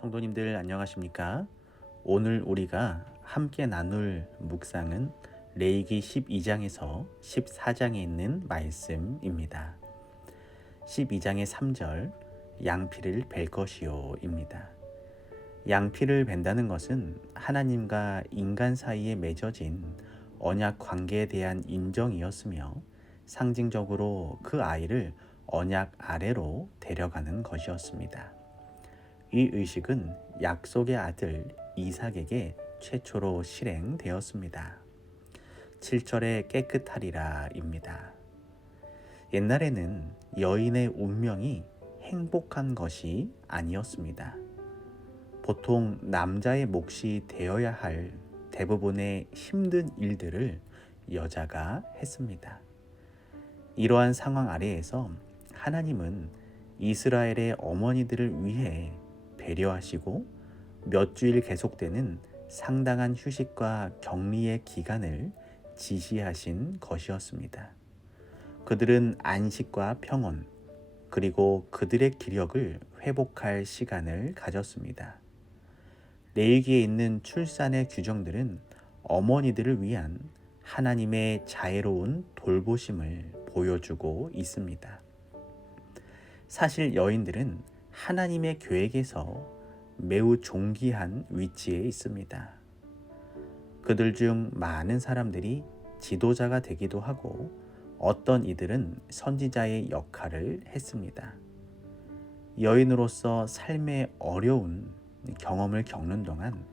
성도님들 안녕하십니까? 오늘 우리가 함께 나눌 묵상은 레위기 12장에서 14장에 있는 말씀입니다. 12장의 3절 양피를 벨 것이요 입니다. 양피를 벤다는 것은 하나님과 인간 사이에 맺어진 언약 관계에 대한 인정이었으며 상징적으로 그 아이를 언약 아래로 데려가는 것이었습니다. 이 의식은 약속의 아들 이삭에게 최초로 실행되었습니다. 7절에 깨끗하리라입니다. 옛날에는 여인의 운명이 행복한 것이 아니었습니다. 보통 남자의 몫이 되어야 할 대부분의 힘든 일들을 여자가 했습니다. 이러한 상황 아래에서 하나님은 이스라엘의 어머니들을 위해 배려하시고 몇 주일 계속되는 상당한 휴식과 격리의 기간을 지시하신 것이었습니다. 그들은 안식과 평온, 그리고 그들의 기력을 회복할 시간을 가졌습니다. 레위기에 있는 출산의 규정들은 어머니들을 위한 하나님의 자애로운 돌보심을 보여주고 있습니다. 사실 여인들은 하나님의 계획에서 매우 존귀한 위치에 있습니다. 그들 중 많은 사람들이 지도자가 되기도 하고 어떤 이들은 선지자의 역할을 했습니다. 여인으로서 삶의 어려운 경험을 겪는 동안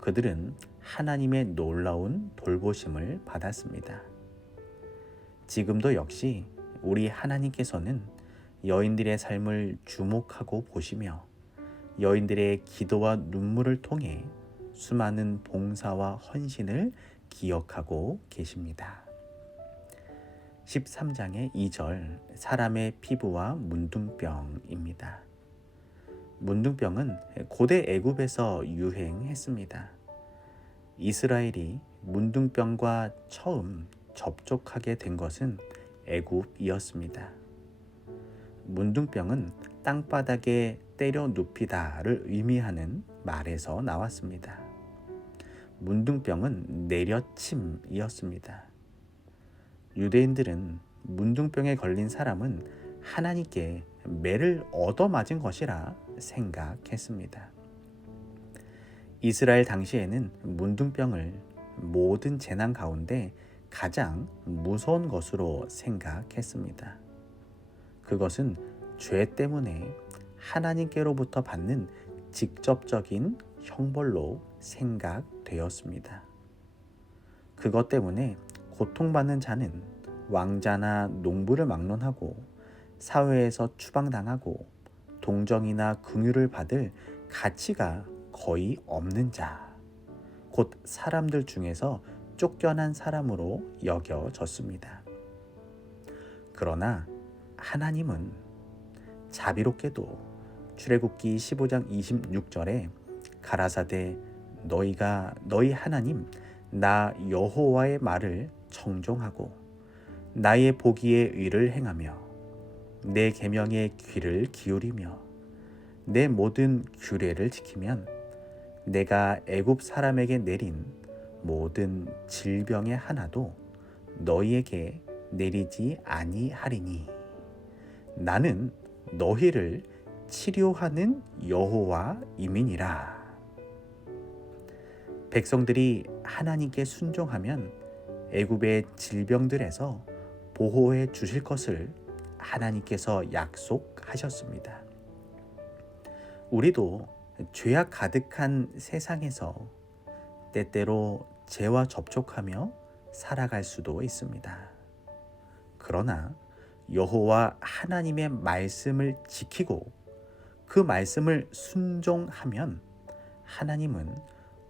그들은 하나님의 놀라운 돌보심을 받았습니다. 지금도 역시 우리 하나님께서는 여인들의 삶을 주목하고 보시며 여인들의 기도와 눈물을 통해 수많은 봉사와 헌신을 기억하고 계십니다. 13장의 2절 사람의 피부와 문둥병입니다. 문둥병은 고대 애굽에서 유행했습니다. 이스라엘이 문둥병과 처음 접촉하게 된 것은 애굽이었습니다. 문둥병은 땅바닥에 때려 눕히다를 의미하는 말에서 나왔습니다. 문둥병은 내려침이었습니다. 유대인들은 문둥병에 걸린 사람은 하나님께 매를 얻어맞은 것이라 생각했습니다. 이스라엘 당시에는 문둥병을 모든 재난 가운데 가장 무서운 것으로 생각했습니다. 그것은 죄 때문에 하나님께로부터 받는 직접적인 형벌로 생각되었습니다. 그것 때문에 고통받는 자는 왕자나 농부를 막론하고 사회에서 추방당하고 동정이나 긍휼을 받을 가치가 거의 없는 자, 곧 사람들 중에서 쫓겨난 사람으로 여겨졌습니다. 그러나 하나님은 자비롭게도 출애굽기 15장 26절에 가라사대 너희가 너희 하나님 나 여호와의 말을 청종하고 나의 보기에 의를 행하며 내 계명에 귀를 기울이며 내 모든 규례를 지키면 내가 애굽 사람에게 내린 모든 질병의 하나도 너희에게 내리지 아니하리니 나는 너희를 치료하는 여호와임이니라. 백성들이 하나님께 순종하면 애굽의 질병들에서 보호해 주실 것을 하나님께서 약속하셨습니다. 우리도 죄악 가득한 세상에서 때때로 죄와 접촉하며 살아갈 수도 있습니다. 그러나 여호와 하나님의 말씀을 지키고 그 말씀을 순종하면 하나님은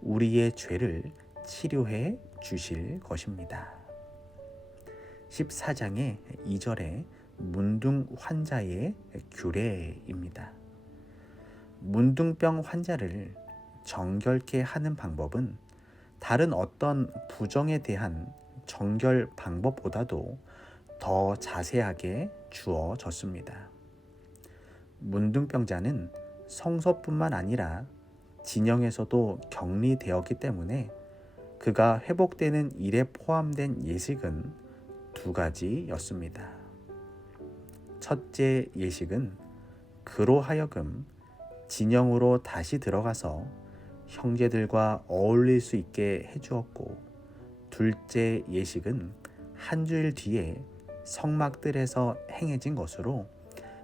우리의 죄를 치료해 주실 것입니다. 14장의 2절에 문둥 환자의 규례입니다. 문둥병 환자를 정결케 하는 방법은 다른 어떤 부정에 대한 정결 방법보다도 더 자세하게 주어졌습니다. 문둥병자는 성소뿐만 아니라 진영에서도 격리되었기 때문에 그가 회복되는 일에 포함된 예식은 두 가지였습니다. 첫째 예식은 그로 하여금 진영으로 다시 들어가서 형제들과 어울릴 수 있게 해주었고, 둘째 예식은 한 주일 뒤에 성막들에서 행해진 것으로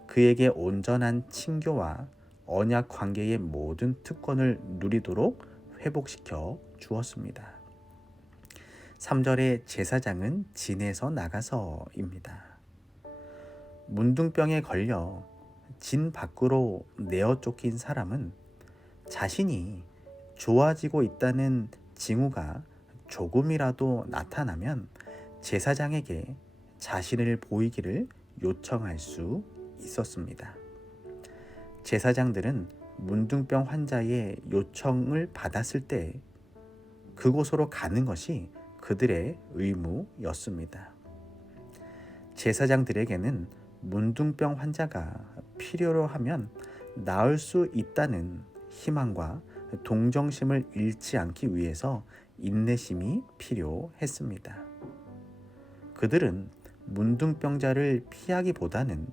그에게 온전한 친교와 언약 관계의 모든 특권을 누리도록 회복시켜 주었습니다. 3절의 제사장은 진에서 나가서입니다. 문둥병에 걸려 진 밖으로 내어 쫓긴 사람은 자신이 좋아지고 있다는 징후가 조금이라도 나타나면 제사장에게 자신을 보이기를 요청할 수 있었습니다. 제사장들은 문둥병 환자의 요청을 받았을 때 그곳으로 가는 것이 그들의 의무였습니다. 제사장들에게는 문둥병 환자가 필요로 하면 나을 수 있다는 희망과 동정심을 잃지 않기 위해서 인내심이 필요했습니다. 그들은 문둥병자를 피하기보다는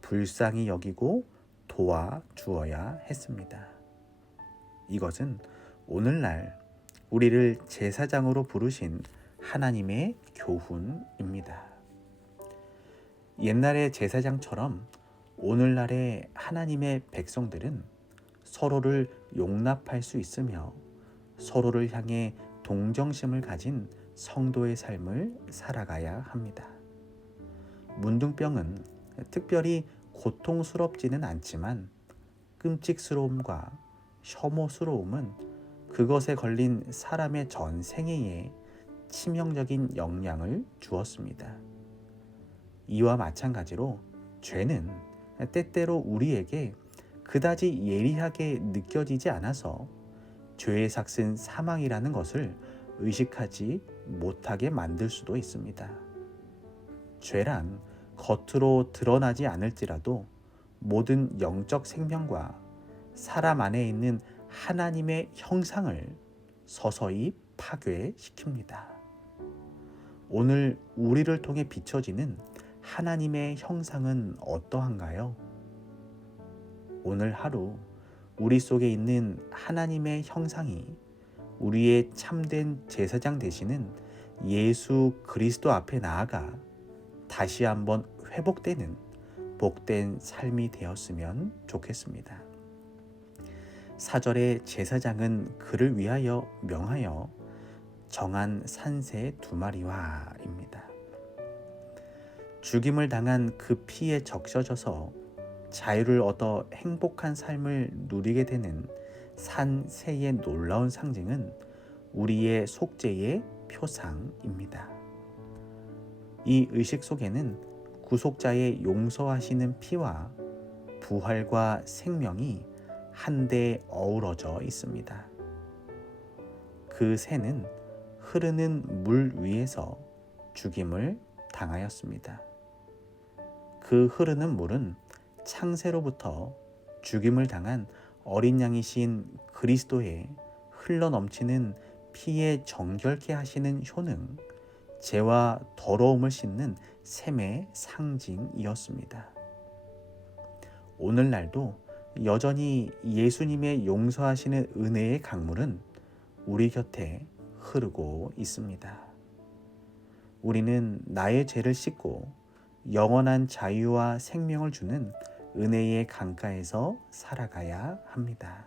불쌍히 여기고 도와주어야 했습니다. 이것은 오늘날 우리를 제사장으로 부르신 하나님의 교훈입니다. 옛날의 제사장처럼 오늘날의 하나님의 백성들은 서로를 용납할 수 있으며 서로를 향해 동정심을 가진 성도의 삶을 살아가야 합니다. 문둥병은 특별히 고통스럽지는 않지만 끔찍스러움과 혐오스러움은 그것에 걸린 사람의 전 생애에 치명적인 영향을 주었습니다. 이와 마찬가지로 죄는 때때로 우리에게 그다지 예리하게 느껴지지 않아서 죄의 삭은 사망이라는 것을 의식하지 못하게 만들 수도 있습니다. 죄란 겉으로 드러나지 않을지라도 모든 영적 생명과 사람 안에 있는 하나님의 형상을 서서히 파괴시킵니다. 오늘 우리를 통해 비춰지는 하나님의 형상은 어떠한가요? 오늘 하루 우리 속에 있는 하나님의 형상이 우리의 참된 제사장 되시는 예수 그리스도 앞에 나아가 다시 한번 회복되는 복된 삶이 되었으면 좋겠습니다. 4절의 제사장은 그를 위하여 명하여 정한 산새 2마리와입니다. 죽임을 당한 그 피에 적셔져서 자유를 얻어 행복한 삶을 누리게 되는 산새의 놀라운 상징은 우리의 속죄의 표상입니다. 이 의식 속에는 구속자의 용서하시는 피와 부활과 생명이 한데 어우러져 있습니다. 그 새는 흐르는 물 위에서 죽임을 당하였습니다. 그 흐르는 물은 창세로부터 죽임을 당한 어린 양이신 그리스도의 흘러넘치는 피에 정결케 하시는 효능, 죄와 더러움을 씻는 샘의 상징이었습니다. 오늘날도 여전히 예수님의 용서하시는 은혜의 강물은 우리 곁에 흐르고 있습니다. 우리는 나의 죄를 씻고 영원한 자유와 생명을 주는 은혜의 강가에서 살아가야 합니다.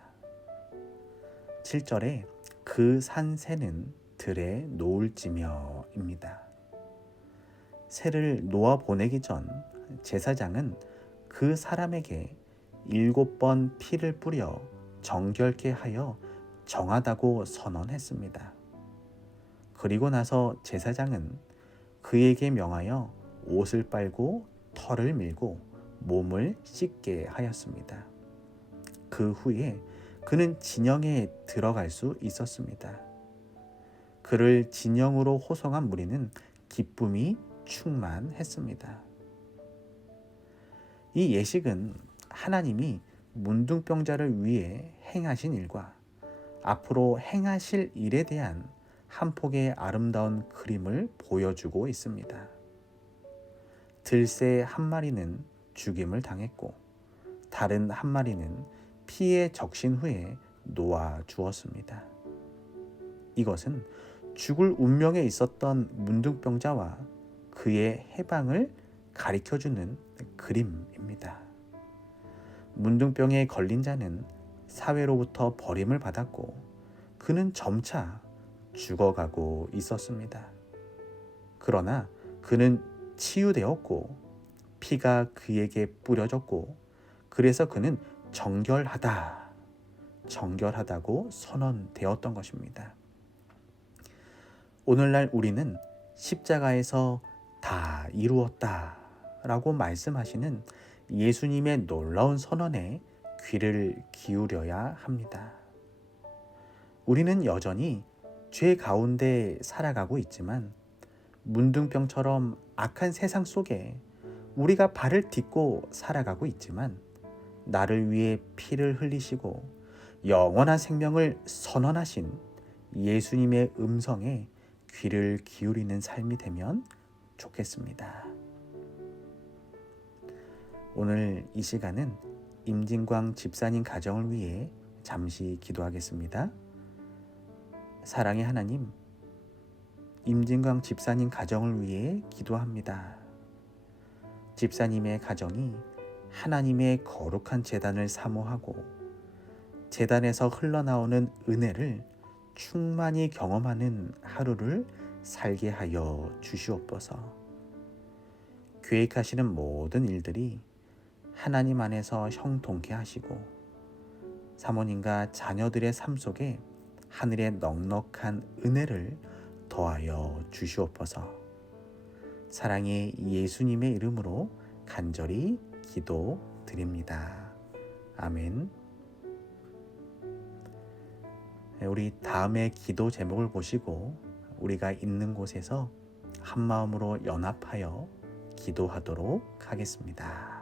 7절에 그 산새는 들에 놓을지며입니다. 새를 놓아 보내기 전 제사장은 그 사람에게 7번 피를 뿌려 정결케 하여 정하다고 선언했습니다. 그리고 나서 제사장은 그에게 명하여 옷을 빨고 털을 밀고 몸을 씻게 하였습니다. 그 후에 그는 진영에 들어갈 수 있었습니다. 그를 진영으로 호송한 무리는 기쁨이 충만했습니다. 이 예식은 하나님이 문둥병자를 위해 행하신 일과 앞으로 행하실 일에 대한 한 폭의 아름다운 그림을 보여주고 있습니다. 들새 한 마리는 죽임을 당했고 다른 한 마리는 피에 적신 후에 놓아 주었습니다. 이것은 죽을 운명에 있었던 문둥병자와 그의 해방을 가리켜주는 그림입니다. 문둥병에 걸린 자는 사회로부터 버림을 받았고 그는 점차 죽어가고 있었습니다. 그러나 그는 치유되었고 피가 그에게 뿌려졌고 그래서 그는 정결하다고 선언되었던 것입니다. 오늘날 우리는 십자가에서 다 이루었다 라고 말씀하시는 예수님의 놀라운 선언에 귀를 기울여야 합니다. 우리는 여전히 죄 가운데 살아가고 있지만 문둥병처럼 악한 세상 속에 우리가 발을 딛고 살아가고 있지만 나를 위해 피를 흘리시고 영원한 생명을 선언하신 예수님의 음성에 귀를 기울이는 삶이 되면 좋겠습니다. 오늘 이 시간은 임진광 집사님 가정을 위해 잠시 기도하겠습니다. 사랑의 하나님, 임진광 집사님 가정을 위해 기도합니다. 집사님의 가정이 하나님의 거룩한 제단을 사모하고 제단에서 흘러나오는 은혜를 충만히 경험하는 하루를 살게 하여 주시옵소서. 계획하시는 모든 일들이 하나님 안에서 형통케 하시고 사모님과 자녀들의 삶 속에 하늘의 넉넉한 은혜를 더하여 주시옵소서. 사랑의 예수님의 이름으로 간절히 기도드립니다. 아멘. 우리 다음의 기도 제목을 보시고 우리가 있는 곳에서 한 마음으로 연합하여 기도하도록 하겠습니다.